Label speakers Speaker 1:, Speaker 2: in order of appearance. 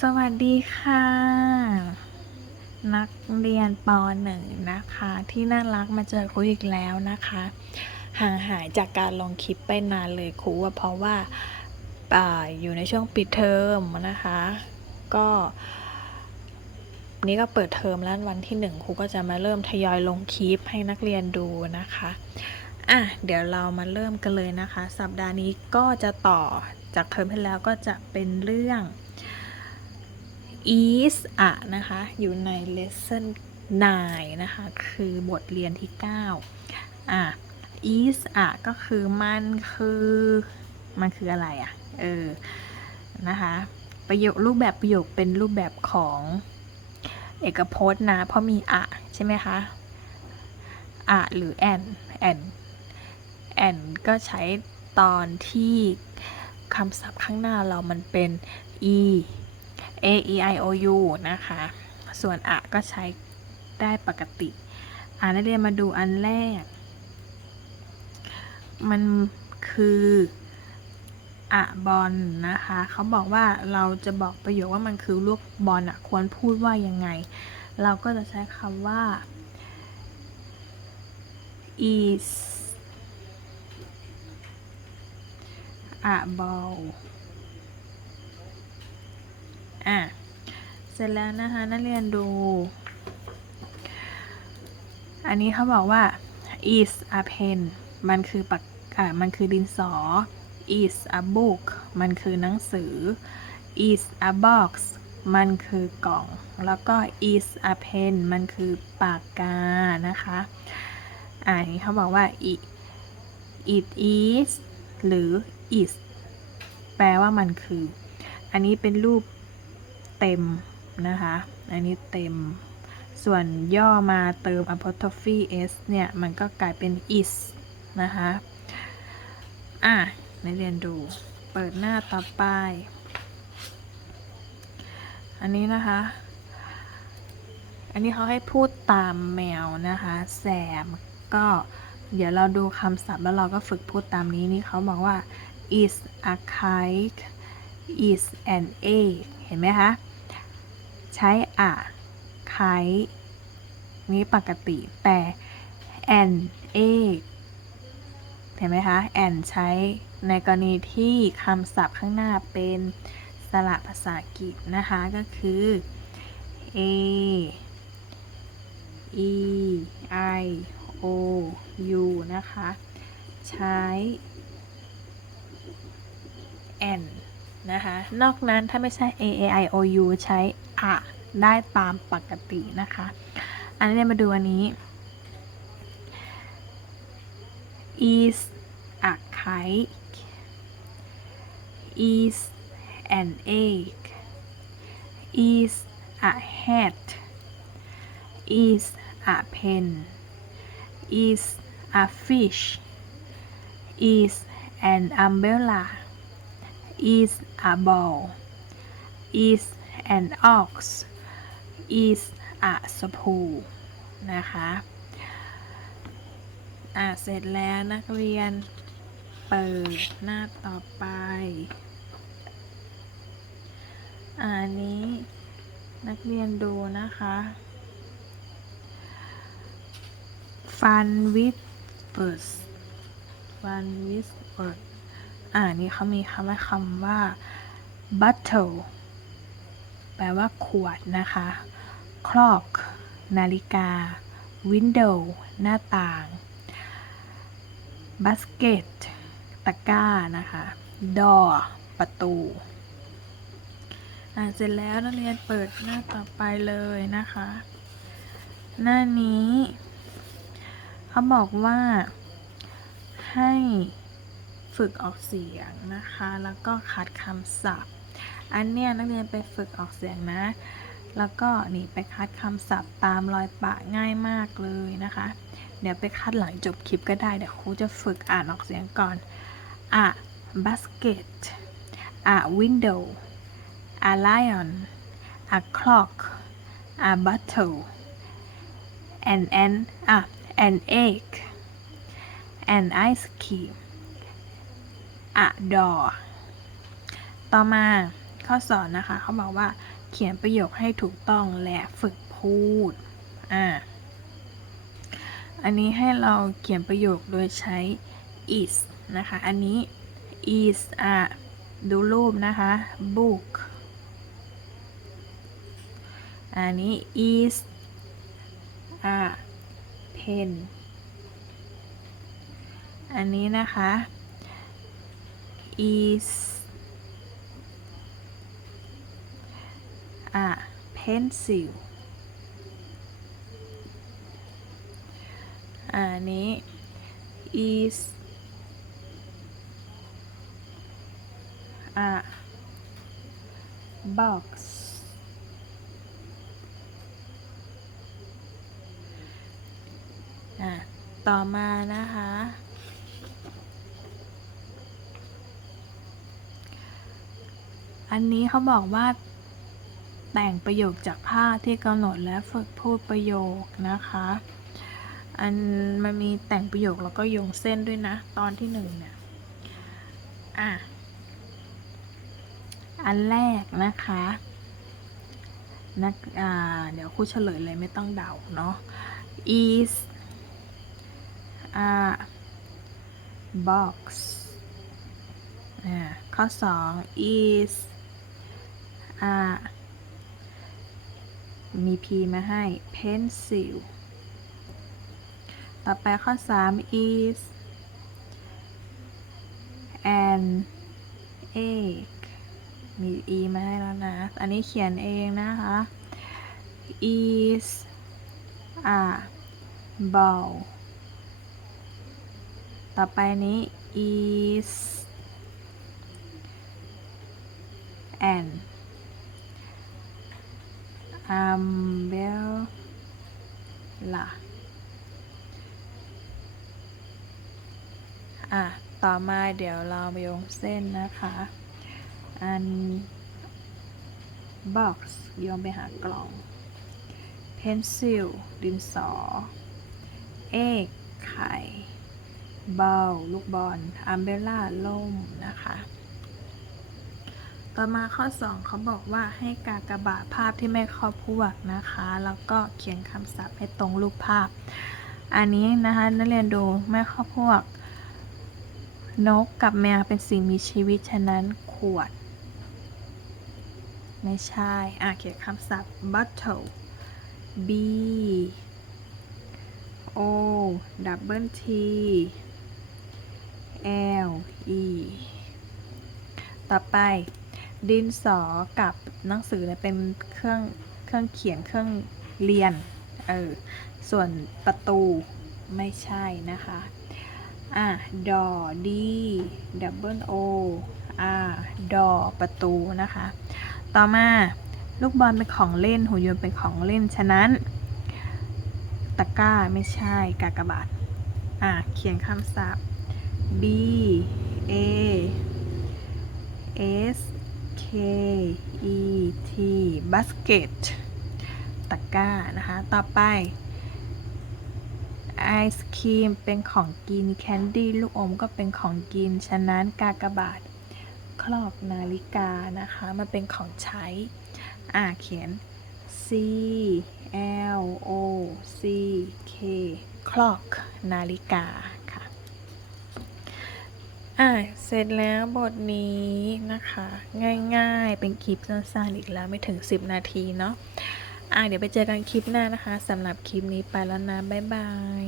Speaker 1: สวัสดีค่ะ นักเรียนป .1 นะคะ ที่น่ารักมาเจอครูอีกแล้วนะคะ ห่างหายจากการลงคลิปไปนานเลยครูว่าเพราะว่าอ่าอยู่ในช่วงปิดเทอมนะคะ ก็นี่ก็เปิดเทอมแล้ววันที่หนึ่งครูก็จะมาเริ่มทยอยลงคลิปให้นักเรียนดูนะคะอะเดี๋ยวเรามาเริ่มกันเลยนะคะ สัปดาห์นี้ก็จะต่อจากเทอมที่แล้วก็จะเป็นเรื่อง is อะนะคะ อยู่ใน lesson 9 นะคะ คือบทเรียนที่ 9 อะ is อะก็คือมันคือมันคืออะไรอะ่ะ เออ นะคะ ประโยครูปแบบประโยคเป็นรูปแบบของเอกพจน์นะ เพราะมีอะใช่ไหมคะ อะหรือ and and and ก็ใช้ตอนที่คำศัพท์ข้างหน้าเรามันเป็น e a e i o u นะคะ ส่วนอะก็ใช้ได้ปกติ อ่านักเรียนมาดูอันแรก มันคืออะบอลนะคะ เขาบอกว่าเราจะบอกประโยคว่ามันคือลูกบอลอะควรพูดว่ายังไง เราก็จะใช้คำว่า is a ball อะเสร็จแล้วนะคะนักเรียนดู อันนี้เขาบอกว่า is a pen มันคือปากกามันคือดินสอ is a book มันคือหนังสือ is a box มันคือกล่อง แล้วก็ is a pen มันคือปากกา นะคะอ่านี้เขาบอกว่า it it is หรือ is แปลว่ามันคือ อันนี้เป็นรูป เต็มนะคะ อันนี้เต็ม ส่วนย่อมาเติม apostrophe s เนี่ย มันก็กลายเป็น is นะคะ อะนักเรียนดู เปิดหน้าต่อไป อันนี้นะคะ อันนี้เขาให้พูดตามแมวนะคะแซมก็เดี๋ยวเราดูคำศัพท์แล้วเราก็ฝึกพูดตามนี้นี่เขาบอกว่า is a kite is an egg เห็นไหมคะ ใช้อะ kite นี้ปกติแต่ an egg เห็นไหมคะ and ใช้ในกรณีที่คำศัพท์ข้างหน้าเป็นสระภาษาอังกฤษนะคะก็คือ a e i o u นะคะ ใช้ and นะคะ นอกนั้นถ้าไม่ใช่ a a i o u ใช้อะได้ตามปกตินะคะ อันนี้มาดูอันนี้ is a kite is an egg is a hat is a pen is a fish is an umbrella is a ball is an ox is a spoon นะคะ อะ เสร็จแล้วนักเรียน เปิดหน้าต่อไป อันนี้นักเรียนดูนะคะ fun with birds fun with birds อ่านี่เขามีคำว่าคำว่า bottle แปลว่าขวดนะคะ clock นาฬิกา window หน้าต่าง basket ตะกร้านะคะ door ประตูอ่าเสร็จแล้วนักเรียนเปิดหน้าต่อไปเลยนะคะ หน้านี้ เขาบอกว่าให้ ฝึกออกเสียงนะคะ แล้วก็คัดคำศัพท์ อันเนี้ยนักเรียนไปฝึกออกเสียงนะ แล้วก็นี่ไปคัดคำศัพท์ตามรอยปะง่ายมากเลยนะคะ เดี๋ยวไปคัดหลังจบคลิปก็ได้ เดี๋ยวครูจะฝึกอ่านออกเสียงก่อน a basket a window a lion a clock a bottle an an อะ an egg an ice cream a door ต่อมาข้อสอนนะคะ เขาบอกว่าเขียนประโยคให้ถูกต้องและฝึกพูด อ่า อันนี้ให้เราเขียนประโยคโดยใช้ is นะคะ อันนี้ is a ดูรูปนะคะ book อันนี้ is a pen อันนี้นะคะ is a pencil อันนี้ is a box อะต่อมานะคะ อันนี้เขาบอกว่า แต่งประโยคจากภาพที่กำหนดและฝึกพูดประโยคนะคะ อันมันมีแต่งประโยคแล้วก็โยงเส้นด้วยนะ ตอนที่หนึ่งเนี่ย อะ อันแรกนะคะนักอ่าเดี๋ยวครูเฉลยเลยไม่ต้องเดาเนาะ is a box อ่าข้อ 2 is a มี p มาให้ pencil ต่อไปข้อ 3 is an egg มี e มาให้แล้วนะ อันนี้เขียนเองนะคะ is a ball ต่อไปนี้ is an umbrella อะ ต่อมาเดี๋ยวเราไปโยงเส้นนะคะ อัน box โยงไปหากล่อง pencil ดินสอ egg ไข่ ball ลูกบอล umbrella ล่มนะคะ ต่อมาข้อ 2 เขาบอกว่าให้กากบาทภาพที่ไม่ครอบพวกนะคะ แล้วก็เขียนคำศัพท์ให้ตรงรูปภาพ อันนี้นะคะนักเรียนดูไม่ครอบพวกนกกับแมวเป็นสิ่งมีชีวิตฉะนั้นขวด ไม่ใช่อะเขียนคำศัพท์ bottle b o double t l e ต่อไป ดินสอกับหนังสือเนี่ยเป็นเครื่องเครื่องเขียนเครื่องเรียนเออส่วนประตูไม่ใช่นะคะอะดอ d double o r ดอประตูนะคะ ต่อมาลูกบอลเป็นของเล่นหุ่นยนต์เป็นของเล่นฉะนั้นตะกร้าไม่ใช่กากบาทอะเขียนคำศัพท์ b a s e t basket ตะกร้านะคะ ต่อไปไอศครีมเป็นของกินแคนดี้ลูกอมก็เป็นของกิน ฉะนั้นกากบาทครอบนาฬิกานะคะ มันเป็นของใช้ อ่าเขียน C L O C K clock นาฬิกา อะเสร็จแล้วบทนี้นะคะ ง่ายๆ เป็นคลิปสั้นๆอีกแล้วไม่ถึง 10 นาทีเนาะอะเดี๋ยวไปเจอกันคลิปหน้านะคะสำหรับคลิปนี้ไปแล้วนะ บ๊ายบาย